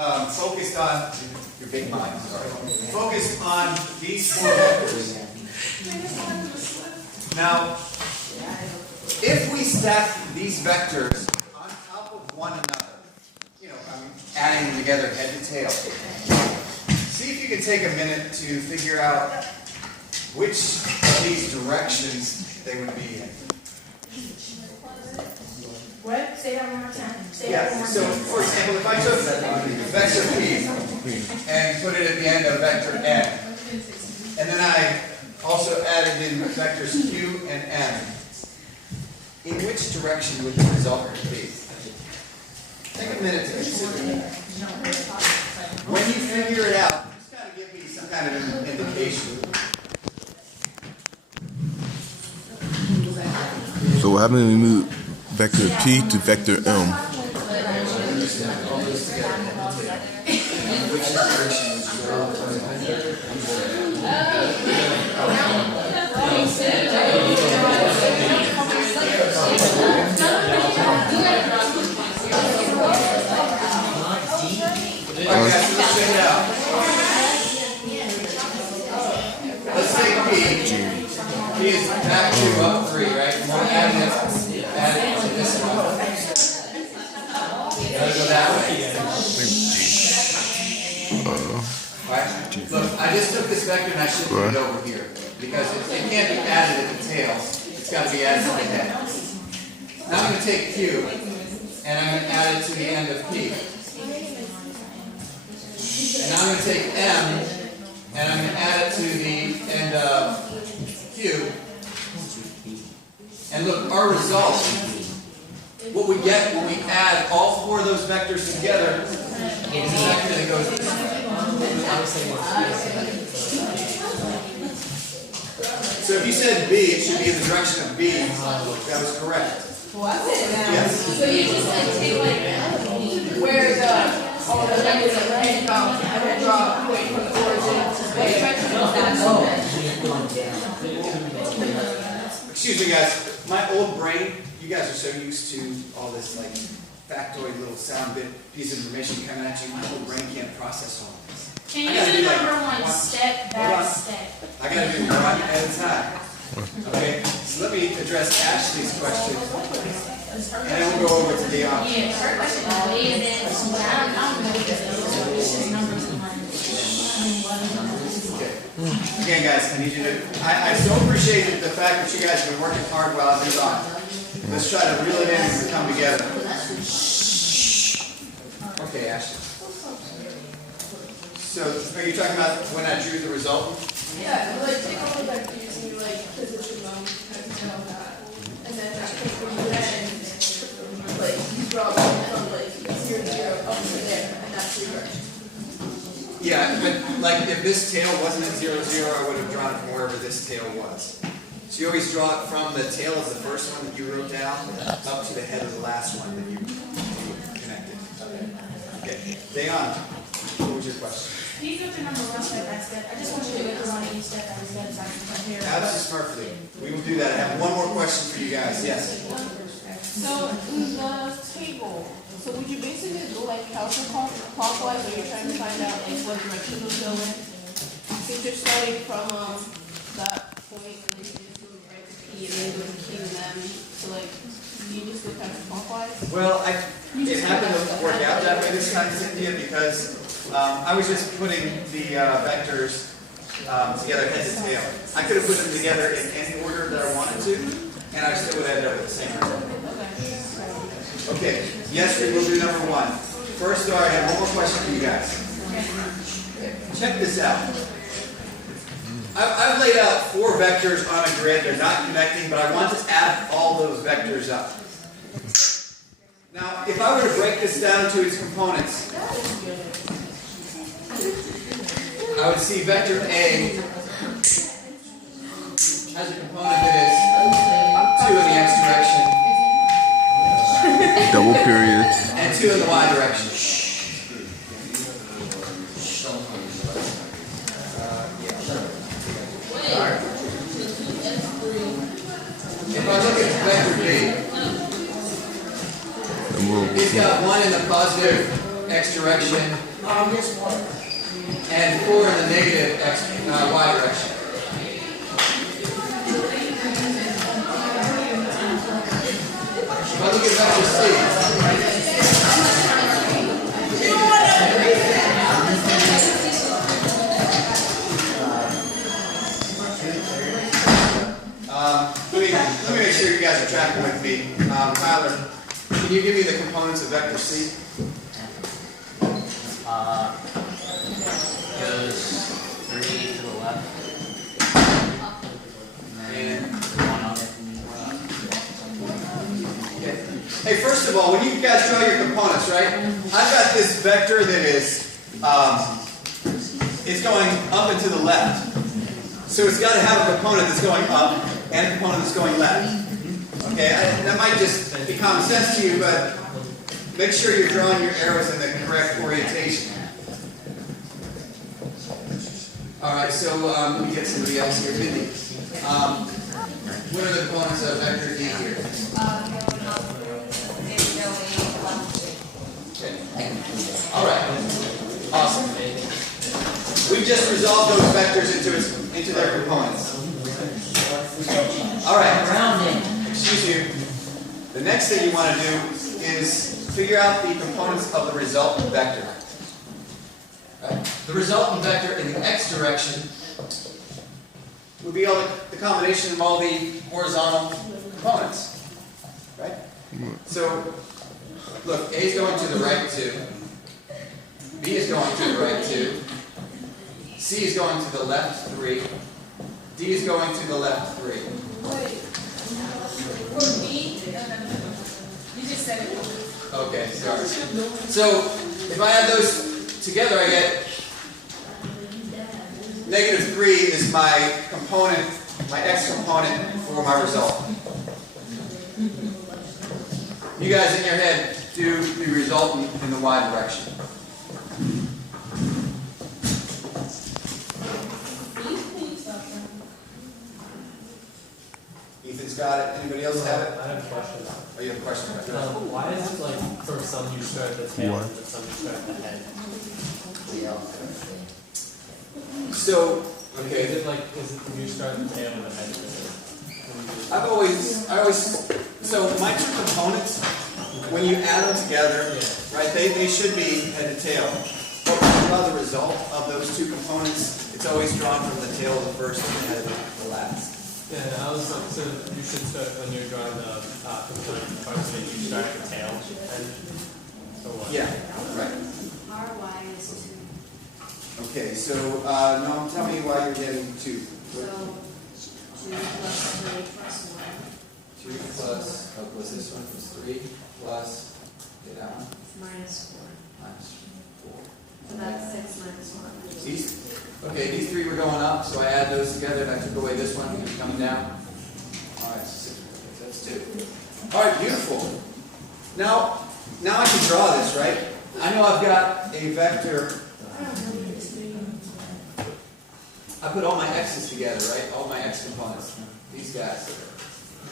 focused on your big mind. Sorry. Focused on these four vectors. Now, if we stack these vectors on top of one another, adding them together head to tail, see if you can take a minute to figure out which of these directions they would be in. What? Say that one more time. So for example, if I took vector P and put it at the end of vector N, and then I also added in vectors Q and M, in which direction would the result be? Take a minute to consider. When you figure it out, just kind of give me some kind of an indication. So what happens when we move vector P to vector M? Which direction would you go? Alright guys, so let's check it out. Let's take P. P is back 2 up 3, right? And we're adding it to this one. Gotta go that way. Alright? Look, I just took this vector and I shifted it over here. Because it can't be added at the tails. It's got to be added to the head. Now I'm going to take Q and I'm going to add it to the end of P. And now I'm going to take M and I'm going to add it to the end of Q. And look, our result, what we get when we add all 4 of those vectors together is a vector that goes this way. So if you said B, it should be in the direction of B. That was correct. Was it? Yes. So you just take like where all the vectors are right about, I would draw a point from the origin to the direction of that. Excuse me, guys. My old brain, you guys are so used to all this like factoid little sound bit piece of information coming at you. My old brain can't process all of this. Can you do number one step by step? I gotta do one at a time. Okay, so let me address Ashley's question, and then we'll go over to the option. Yeah, her question is way in there. I don't know because numbers in mine. Okay. Again, guys, I need you to. I so appreciate the fact that you guys have been working hard while I've been gone. Let's try to reel it in and come together. Okay, Ashley. So, are you talking about when I drew the result? Yeah, like take all the vectors and you like position them kind of tell that. And then I take from there and like you draw them from like 0, 0 up to there, and that's your direction. Yeah, but like if this tail wasn't at 0, 0, I would have drawn it from wherever this tail was. So you always draw it from the tail of the first one that you wrote down up to the head of the last one that you connected. Okay, Dayon, what was your question? Can you go to number one step by step? I just want you to go through one each step by step so I can compare. Absolutely. We will do that. I have one more question for you guys. Yes. So in the table, so would you basically go like counterclockwise or you're trying to find out like what direction those go in? So you're starting from that point and then you just go right to P and then go to Q and M. So like you just go counterclockwise? Well, it happened to work out that way this time, Cynthia, because I was just putting the vectors together head to tail. I could have put them together in any order that I wanted to, and I still would end up with the same result. Okay, yes, we will do number one. First, though, I have one more question for you guys. Check this out. I've laid out 4 vectors on a grid. They're not connecting, but I want to add all those vectors up. Now, if I were to break this down to its components, I would see vector A has a component that is 2 in the x direction, Double periods. and 2 in the y direction. Alright. If I look at vector B, it's got 1 in the positive x direction, and 4 in the negative y direction. If I look at vector C, let me make sure you guys are tracking with me. Tyler, can you give me the components of vector C? Goes 3 to the left. And One up. okay. Hey, first of all, when you guys draw your components, right? I've got this vector that is it's going up and to the left. So it's got to have a component that's going up and a component that's going left. Okay, that might just be common sense to you, but make sure you're drawing your arrows in the correct orientation. All right, so let me get somebody else here. Mindy, what are the components of vector D here? Okay. All right. Awesome. We just resolved those vectors into their components. All right. Rounding. Excuse you. The next thing you want to do is figure out the components of the resultant vector. Right? The resultant vector in the x direction would be all the combination of all the horizontal components. Right? So, look, A is going to the right 2. B is going to the right 2. C is going to the left 3. D is going to the left 3. For me, you just said it. Okay, sorry. So, if I add those together, I get negative 3 is my component, my x component for my result. You guys in your head do the resultant in the y direction. Ethan's got it. Anybody else have it? I have a question. Oh, you have a question? Why is it like for some you start at the tail and for some you start at the head? So, Is okay, it like you start at the tail and the head? I always, so my two components, when you add them together, right, they should be head to tail. But when you draw the result of those two components, it's always drawn from the tail of the first and the head of the last. Yeah, I was like, so you should start when you're drawing the component parts of it, you start at the tail and so what? Yeah, right. RY is 2. Okay, so, Noam, tell me why you're getting 2. So 2 plus 3 plus 1 2 plus, what was this one? Was 3 plus, get that one? minus 4. Minus 4. So that's 6 minus 1. Okay, these 3 were going up, so I add those together and I took away this one, it's coming down. Alright, so 6, okay, that's 2. Alright, beautiful. Now I can draw this, right? I know I've got a vector. I put all my x's together, right? All my x components. These guys.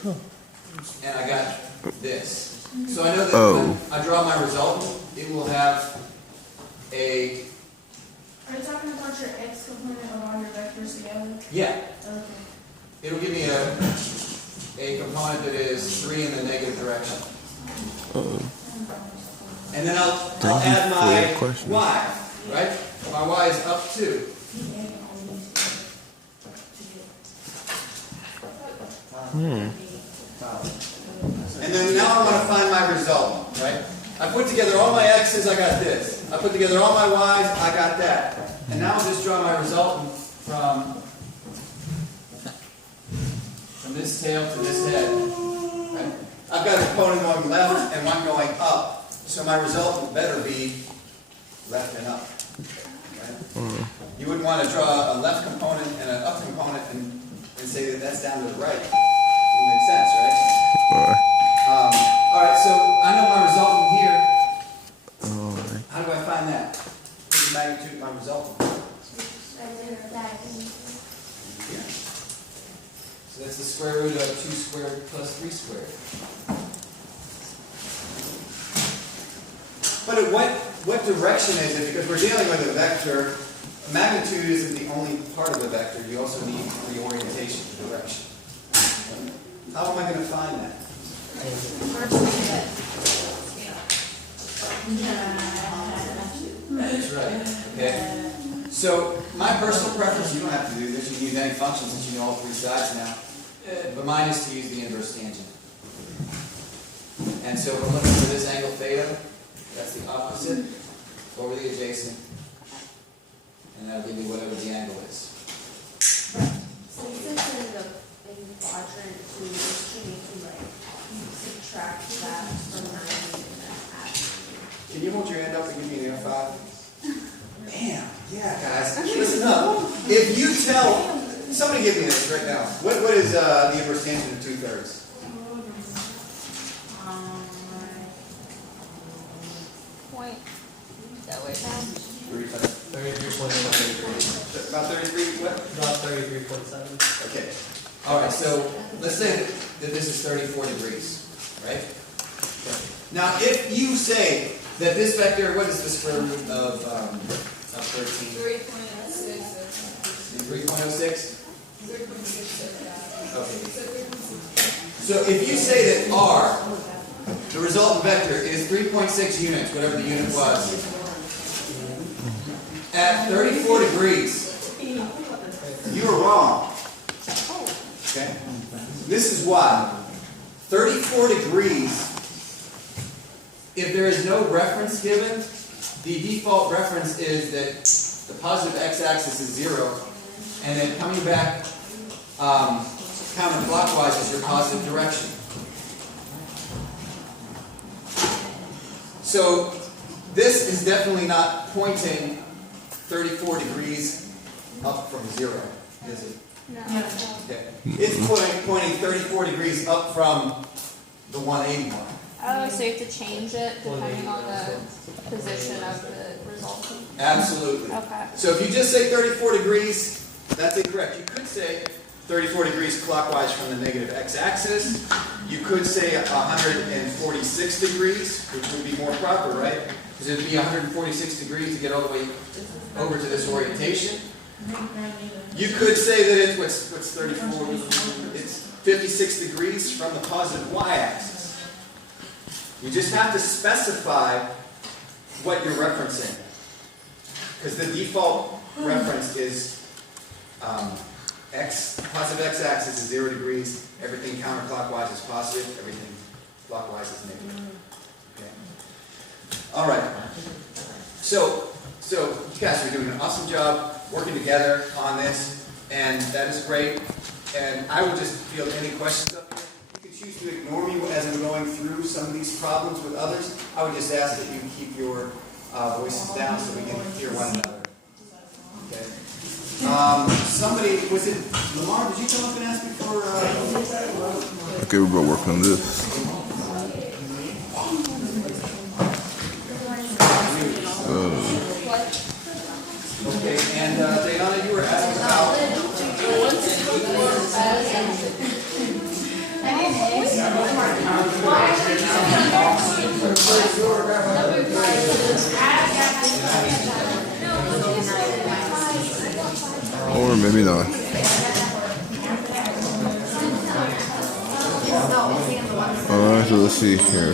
And I got this. So I know that when I draw my result, it will have a... Are you talking about your x component of all your vectors together? Yeah. Okay. It'll give me a component that is 3 in the negative direction. And then I'll add my y, right? My y is up 2. And then now I want to find my result, right? I put together all my x's, I got this. I put together all my y's, I got that. And now I'll just draw my resultant from this tail to this head. Right? I've got a component going left and one going up. So my resultant better be left and up. Right? You wouldn't want to draw a left component and an up component and say that that's down to the right. It would make sense, right? All right, so I know my resultant here. How do I find that? What's the magnitude of my resultant? Yeah. So that's the square root of 2 squared plus 3 squared. But at what what direction is it? Because we're dealing with a vector. Magnitude isn't the only part of the vector. You also need the orientation, direction. How am I going to find that? That's right. Okay. So my personal preference, you don't have to do this. You can use any function since you know all three sides now. But mine is to use the inverse tangent. And so we're looking for this angle theta. That's the opposite over the adjacent. And that'll give you whatever the angle is. Since it's in the quadrant, we just need to like subtract that from 90 and then add. Can you hold your hand up and give me an F5? Damn. Yeah, guys. Listen up. If you tell... Somebody give me this right now. What is the inverse tangent of 2/3? Point. That way down. 33.7. About 33, what? About 33.7. Okay. All right, so let's say that this is 34 degrees, right? Now, if you say that this vector, what is the square root of 13? 3.06. 3.06? Okay. So if you say that R, the resultant vector, is 3.6 units, whatever the unit was, at 34 degrees, you are wrong. Okay? This is why. 34 degrees, if there is no reference given, the default reference is that the positive x-axis is 0, and then coming back counterclockwise is your positive direction. So this is definitely not pointing 34 degrees up from 0, is it? No. Okay. It's pointing 34 degrees up from the 180 line. Oh, so you have to change it depending on the position of the resultant. Absolutely. Okay. So if you just say 34 degrees, that's incorrect. You could say 34 degrees clockwise from the negative x-axis. You could say 146 degrees, which would be more proper, right? Because it would be 146 degrees to get all the way over to this orientation. You could say that it's, what's 34? It's 56 degrees from the positive y-axis. You just have to specify what you're referencing. Because the default reference is positive x-axis is 0 degrees. Everything counterclockwise is positive. Everything clockwise is negative. Okay. All right. So you guys are doing an awesome job working together on this, and that is great. And I will just field any questions up here. You can choose to ignore me as I'm going through some of these problems with others. I would just ask that you keep your voices down so we can hear one another. Okay. Somebody, was it Lamar? Did you come up and ask me for? Okay, we're about to work on this. Okay, and Dayana, you were asking about. Or maybe not. Alright, so let's see here.